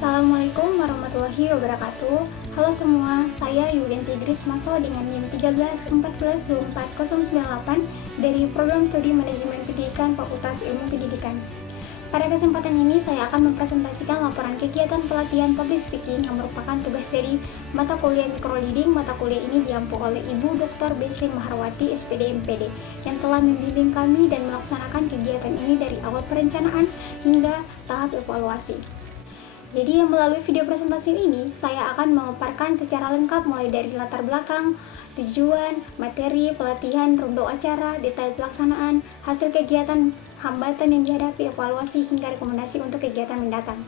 Assalamualaikum warahmatullahi wabarakatuh. Halo semua, saya Yulian Tigris Maso dengan NIM 13142498 dari Program Studi Manajemen Pendidikan Fakultas Ilmu Pendidikan. Pada kesempatan ini saya akan mempresentasikan laporan kegiatan pelatihan public speaking yang merupakan tugas dari mata kuliah microleading. Mata kuliah ini diampu oleh Ibu Dr. B.C. Maharwati, SPD MPD, yang telah membimbing kami dan melaksanakan kegiatan ini dari awal perencanaan hingga tahap evaluasi. Jadi melalui video presentasi ini, saya akan memaparkan secara lengkap mulai dari latar belakang, tujuan, materi, pelatihan, rundown acara, detail pelaksanaan, hasil kegiatan, hambatan yang dihadapi, evaluasi, hingga rekomendasi untuk kegiatan mendatang.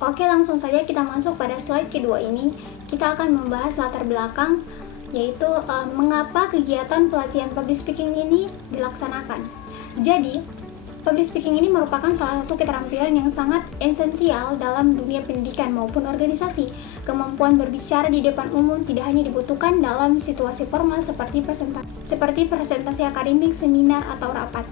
Oke, langsung saja kita masuk pada slide kedua ini. Kita akan membahas latar belakang, yaitu mengapa kegiatan pelatihan public speaking ini dilaksanakan. Jadi, public speaking ini merupakan salah satu keterampilan yang sangat esensial dalam dunia pendidikan maupun organisasi. Kemampuan berbicara di depan umum tidak hanya dibutuhkan dalam situasi formal seperti presentasi akademik, seminar, atau rapat,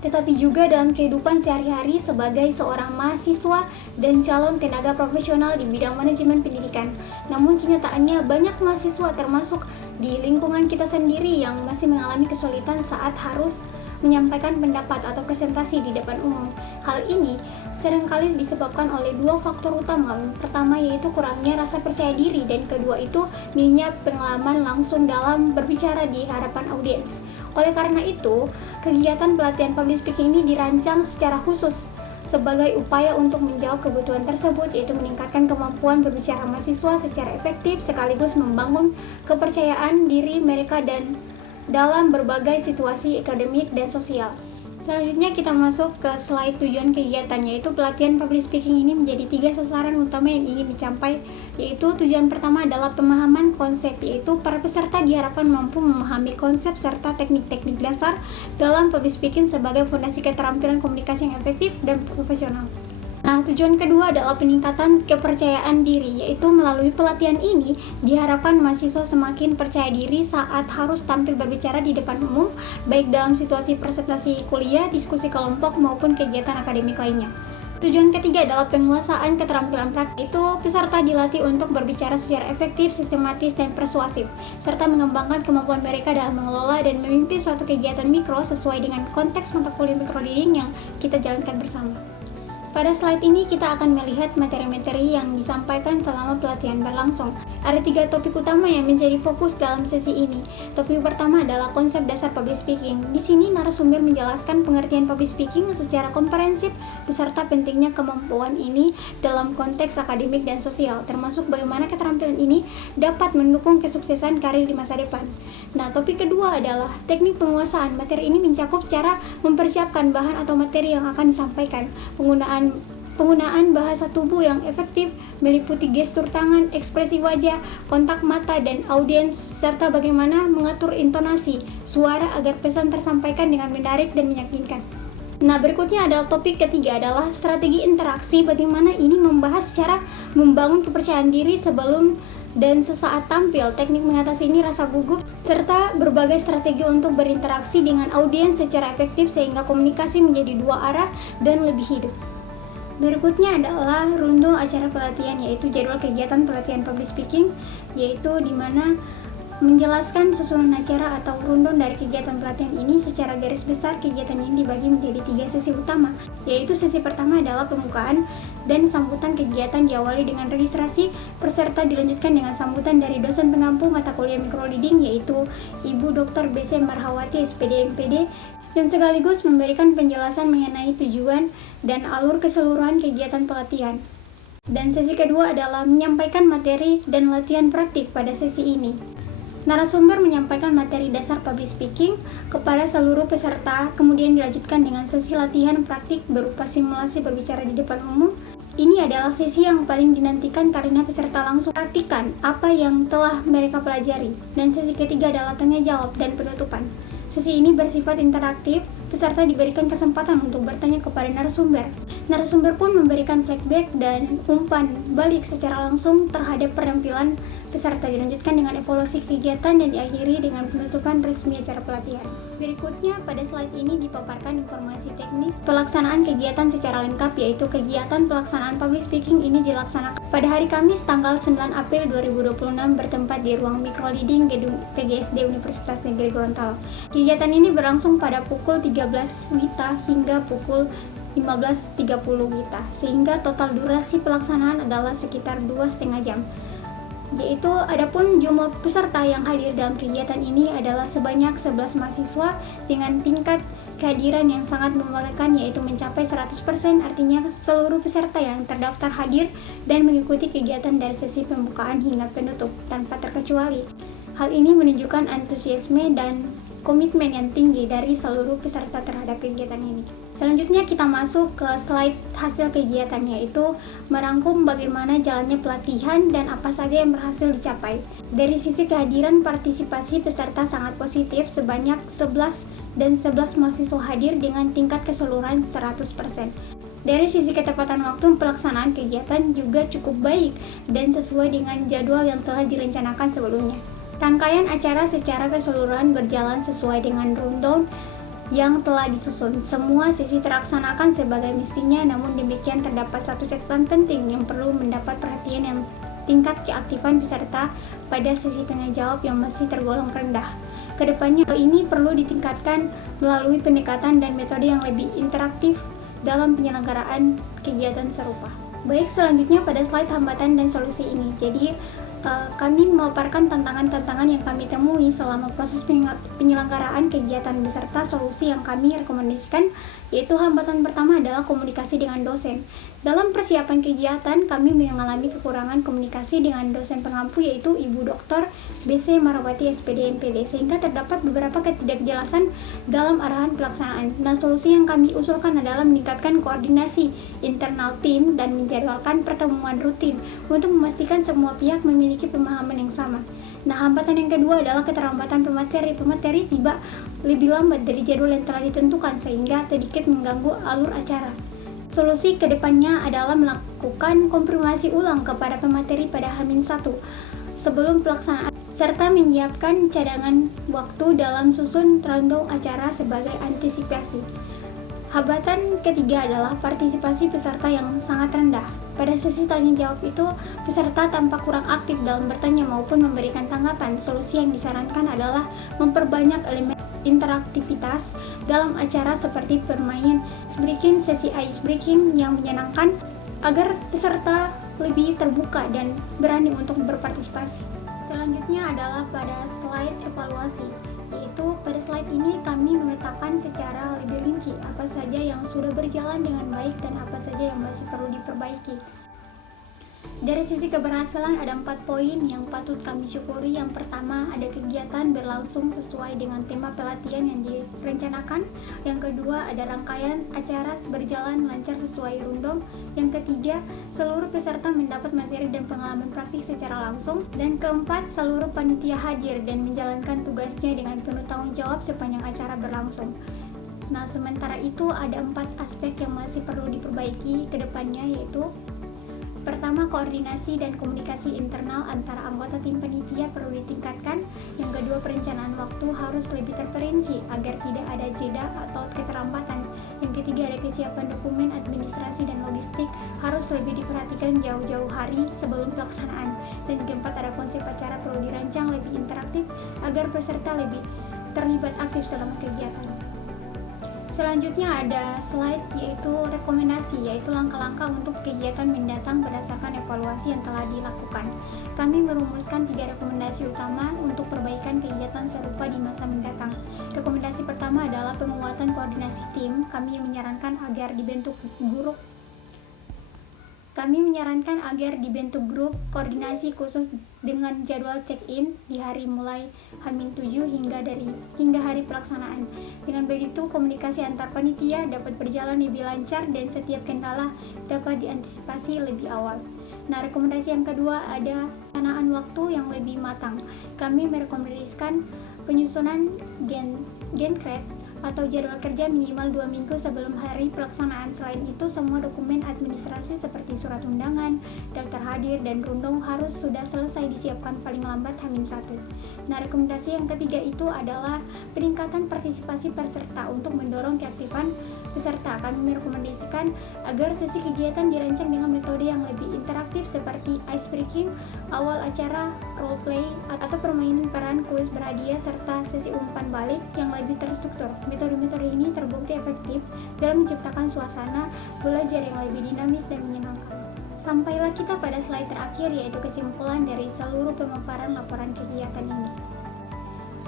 tetapi juga dalam kehidupan sehari-hari sebagai seorang mahasiswa dan calon tenaga profesional di bidang manajemen pendidikan. Namun kenyataannya banyak mahasiswa termasuk di lingkungan kita sendiri yang masih mengalami kesulitan saat harus menyampaikan pendapat atau presentasi di depan umum. Hal ini seringkali disebabkan oleh dua faktor utama. Pertama yaitu kurangnya rasa percaya diri, dan kedua itu minimnya pengalaman langsung dalam berbicara di hadapan audiens. Oleh karena itu, kegiatan pelatihan public speaking ini dirancang secara khusus sebagai upaya untuk menjawab kebutuhan tersebut, yaitu meningkatkan kemampuan berbicara mahasiswa secara efektif sekaligus membangun kepercayaan diri mereka dan dalam berbagai situasi akademik dan sosial. Selanjutnya kita masuk ke slide tujuan kegiatan, yaitu pelatihan public speaking ini menjadi 3 sasaran utama yang ingin dicapai, yaitu tujuan pertama adalah pemahaman konsep, yaitu para peserta diharapkan mampu memahami konsep serta teknik-teknik dasar dalam public speaking sebagai fondasi keterampilan komunikasi yang efektif dan profesional. Nah, tujuan kedua adalah peningkatan kepercayaan diri, yaitu melalui pelatihan ini diharapkan mahasiswa semakin percaya diri saat harus tampil berbicara di depan umum, baik dalam situasi presentasi kuliah, diskusi kelompok, maupun kegiatan akademik lainnya. Tujuan ketiga adalah penguasaan keterampilan praktik, itu peserta dilatih untuk berbicara secara efektif, sistematis, dan persuasif, serta mengembangkan kemampuan mereka dalam mengelola dan memimpin suatu kegiatan mikro sesuai dengan konteks mata kuliah microleading yang kita jalankan bersama. Pada slide ini kita akan melihat materi-materi yang disampaikan selama pelatihan berlangsung. Ada 3 topik utama yang menjadi fokus dalam sesi ini. Topik pertama adalah konsep dasar public speaking. Di sini narasumber menjelaskan pengertian public speaking secara komprehensif beserta pentingnya kemampuan ini dalam konteks akademik dan sosial, termasuk bagaimana keterampilan ini dapat mendukung kesuksesan karir di masa depan. Nah, topik kedua adalah teknik penguasaan. Materi ini mencakup cara mempersiapkan bahan atau materi yang akan disampaikan, penggunaan bahasa tubuh yang efektif, meliputi gestur tangan, ekspresi wajah, kontak mata dan audiens, serta bagaimana mengatur intonasi suara agar pesan tersampaikan dengan menarik dan meyakinkan. Nah, berikutnya adalah topik ketiga adalah strategi interaksi, bagaimana ini membahas cara membangun kepercayaan diri sebelum dan sesaat tampil, teknik mengatasi ini rasa gugup, serta berbagai strategi untuk berinteraksi dengan audiens secara efektif sehingga komunikasi menjadi 2 arah dan lebih hidup. Berikutnya adalah rundown acara pelatihan, yaitu jadwal kegiatan pelatihan public speaking, yaitu di mana menjelaskan susunan acara atau rundown dari kegiatan pelatihan ini. Secara garis besar kegiatan ini dibagi menjadi 3 sesi utama, yaitu sesi pertama adalah pembukaan dan sambutan kegiatan diawali dengan registrasi, peserta dilanjutkan dengan sambutan dari dosen pengampu mata kuliah microleading, yaitu Ibu Dr. B.C. Maharwati, SPD MPD, dan sekaligus memberikan penjelasan mengenai tujuan dan alur keseluruhan kegiatan pelatihan. Dan sesi kedua adalah menyampaikan materi dan latihan praktik pada sesi ini. Narasumber menyampaikan materi dasar public speaking kepada seluruh peserta, kemudian dilanjutkan dengan sesi latihan praktik berupa simulasi berbicara di depan umum. Ini adalah sesi yang paling dinantikan karena peserta langsung praktikkan apa yang telah mereka pelajari. Dan sesi ketiga adalah tanya jawab dan penutupan. Sesi ini bersifat interaktif peserta diberikan kesempatan untuk bertanya kepada narasumber. Narasumber pun memberikan feedback dan umpan balik secara langsung terhadap penampilan peserta. Dilanjutkan dengan evaluasi kegiatan dan diakhiri dengan penutupan resmi acara pelatihan. Berikutnya, pada slide ini dipaparkan informasi teknis pelaksanaan kegiatan secara lengkap, yaitu kegiatan pelaksanaan public speaking ini dilaksanakan pada hari Kamis tanggal 9 April 2026 bertempat di ruang microleading gedung PGSD Universitas Negeri Gorontalo. Kegiatan ini berlangsung pada pukul 13 WITA hingga pukul 15.30 WITA, sehingga total durasi pelaksanaan adalah sekitar 2,5 jam. Yaitu adapun jumlah peserta yang hadir dalam kegiatan ini adalah sebanyak 11 mahasiswa dengan tingkat kehadiran yang sangat membanggakan, yaitu mencapai 100%, artinya seluruh peserta yang terdaftar hadir dan mengikuti kegiatan dari sesi pembukaan hingga penutup tanpa terkecuali. Hal ini menunjukkan antusiasme dan komitmen yang tinggi dari seluruh peserta terhadap kegiatan ini. Selanjutnya kita masuk ke slide hasil kegiatan, yaitu merangkum bagaimana jalannya pelatihan dan apa saja yang berhasil dicapai. Dari sisi kehadiran, partisipasi peserta sangat positif, sebanyak 11 mahasiswa hadir dengan tingkat keseluruhan 100%. Dari sisi ketepatan waktu pelaksanaan kegiatan juga cukup baik dan sesuai dengan jadwal yang telah direncanakan sebelumnya. Rangkaian acara secara keseluruhan berjalan sesuai dengan rundown yang telah disusun. Semua sesi terlaksanakan sebagai mestinya, namun demikian terdapat satu catatan penting yang perlu mendapat perhatian, yang tingkat keaktifan peserta pada sesi tanya jawab yang masih tergolong rendah. Kedepannya hal ini perlu ditingkatkan melalui pendekatan dan metode yang lebih interaktif dalam penyelenggaraan kegiatan serupa. Baik, selanjutnya pada slide hambatan dan solusi ini. Jadi kami memaparkan tantangan-tantangan yang kami temui selama proses penyelenggaraan kegiatan beserta solusi yang kami rekomendasikan, yaitu hambatan pertama adalah komunikasi dengan dosen. Dalam persiapan kegiatan, kami mengalami kekurangan komunikasi dengan dosen pengampu, yaitu Ibu Dr. BC Marawati SPD MPD, sehingga terdapat beberapa ketidakjelasan dalam arahan pelaksanaan. Nah, solusi yang kami usulkan adalah meningkatkan koordinasi internal tim dan menjadwalkan pertemuan rutin untuk memastikan semua pihak memiliki pemahaman yang sama. Nah, hambatan yang kedua adalah keterlambatan pemateri. Pemateri tiba lebih lambat dari jadwal yang telah ditentukan, sehingga sedikit mengganggu alur acara. Solusi kedepannya adalah melakukan konfirmasi ulang kepada pemateri pada H-1 sebelum pelaksanaan, serta menyiapkan cadangan waktu dalam susun rundown acara sebagai antisipasi. Hambatan ketiga adalah partisipasi peserta yang sangat rendah. Pada sesi tanya jawab itu, peserta tampak kurang aktif dalam bertanya maupun memberikan tanggapan. Solusi yang disarankan adalah memperbanyak elemen interaktivitas dalam acara seperti permainan breaking, sesi ice breaking yang menyenangkan agar peserta lebih terbuka dan berani untuk berpartisipasi. Selanjutnya adalah pada slide evaluasi, yaitu pada slide ini kami memetakan secara lebih rinci apa saja yang sudah berjalan dengan baik dan apa saja yang masih perlu diperbaiki. Dari sisi keberhasilan ada 4 poin yang patut kami syukuri. Yang pertama, ada kegiatan berlangsung sesuai dengan tema pelatihan yang direncanakan. Yang kedua, ada rangkaian acara berjalan lancar sesuai rundown. Yang ketiga, seluruh peserta mendapat materi dan pengalaman praktik secara langsung. Dan keempat, seluruh panitia hadir dan menjalankan tugasnya dengan penuh tanggung jawab sepanjang acara berlangsung. Nah, sementara itu ada 4 aspek yang masih perlu diperbaiki ke depannya, yaitu pertama, koordinasi dan komunikasi internal antara anggota tim panitia perlu ditingkatkan. Yang kedua, perencanaan waktu harus lebih terperinci agar tidak ada jeda atau keterlambatan. Yang ketiga, ada kesiapan dokumen, administrasi, dan logistik harus lebih diperhatikan jauh-jauh hari sebelum pelaksanaan. Dan keempat, ada konsep acara perlu dirancang lebih interaktif agar peserta lebih terlibat aktif selama kegiatan. Selanjutnya ada slide yaitu rekomendasi, yaitu langkah-langkah untuk kegiatan mendatang berdasarkan evaluasi yang telah dilakukan. Kami merumuskan 3 rekomendasi utama untuk perbaikan kegiatan serupa di masa mendatang. Rekomendasi pertama adalah penguatan koordinasi tim. Kami menyarankan agar dibentuk grup koordinasi khusus dengan jadwal check-in di hari mulai H-7 hingga hari pelaksanaan. Dengan begitu, komunikasi antar panitia dapat berjalan lebih lancar dan setiap kendala dapat diantisipasi lebih awal. Nah, rekomendasi yang kedua ada perencanaan waktu yang lebih matang. Kami merekomendasikan penyusunan Gantt atau jadwal kerja minimal 2 minggu sebelum hari pelaksanaan. Selain itu, semua dokumen administrasi seperti surat undangan, daftar hadir, dan rundung harus sudah selesai disiapkan paling lambat H-1. Nah, rekomendasi yang ketiga itu adalah peningkatan partisipasi peserta. Untuk mendorong keaktifan peserta, kami merekomendasikan agar sesi kegiatan dirancang dengan metode yang lebih interaktif seperti ice breaking, awal acara, role play, atau permainan peran, kuis berhadiah, serta sesi umpan balik yang lebih terstruktur. Metode-metode ini terbukti efektif dalam menciptakan suasana belajar yang lebih dinamis dan menyenangkan. Sampailah kita pada slide terakhir, yaitu kesimpulan dari seluruh pemaparan laporan kegiatan ini.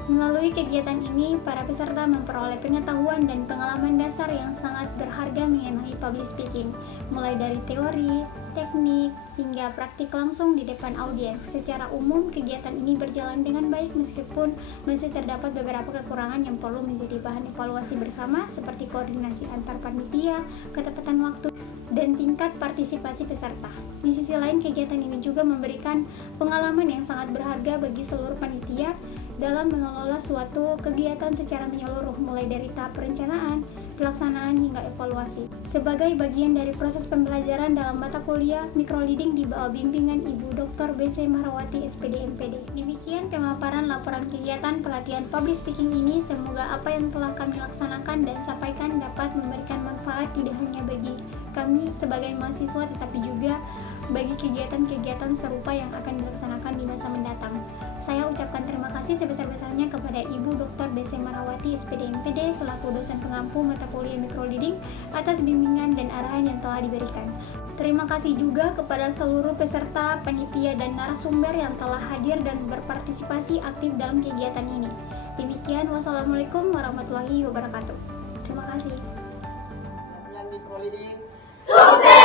Melalui kegiatan ini, para peserta memperoleh pengetahuan dan pengalaman dasar yang sangat berharga mengenai public speaking, mulai dari teori, teknik, hingga praktik langsung di depan audiens. Secara umum, kegiatan ini berjalan dengan baik meskipun masih terdapat beberapa kekurangan yang perlu menjadi bahan evaluasi bersama, seperti koordinasi antar panitia, ketepatan waktu, dan tingkat partisipasi peserta. Di sisi lain, kegiatan ini juga memberikan pengalaman yang sangat berharga bagi seluruh panitia dalam mengelola suatu kegiatan secara menyeluruh, mulai dari tahap perencanaan, pelaksanaan, hingga evaluasi. Sebagai bagian dari proses pembelajaran dalam mata kuliah microleading di bawah bimbingan Ibu Dr. B.C. Mahrawati, SPD MPD. Demikian pemaparan laporan kegiatan pelatihan public speaking ini. Semoga apa yang telah kami laksanakan dan sampaikan dapat memberikan manfaat tidak hanya bagi kami sebagai mahasiswa, tetapi juga bagi kegiatan-kegiatan serupa yang akan dilaksanakan di masa mendatang. Saya ucapkan terima kasih sebesar-besarnya kepada Ibu Dr. B.C. Mahrawati, SPD MPD, selaku dosen pengampu mata kuliah microleading atas bimbingan dan arahan yang telah diberikan. Terima kasih juga kepada seluruh peserta, panitia, dan narasumber yang telah hadir dan berpartisipasi aktif dalam kegiatan ini. Demikian, wassalamualaikum warahmatullahi wabarakatuh. Terima kasih. Latihan microleading. Sukses!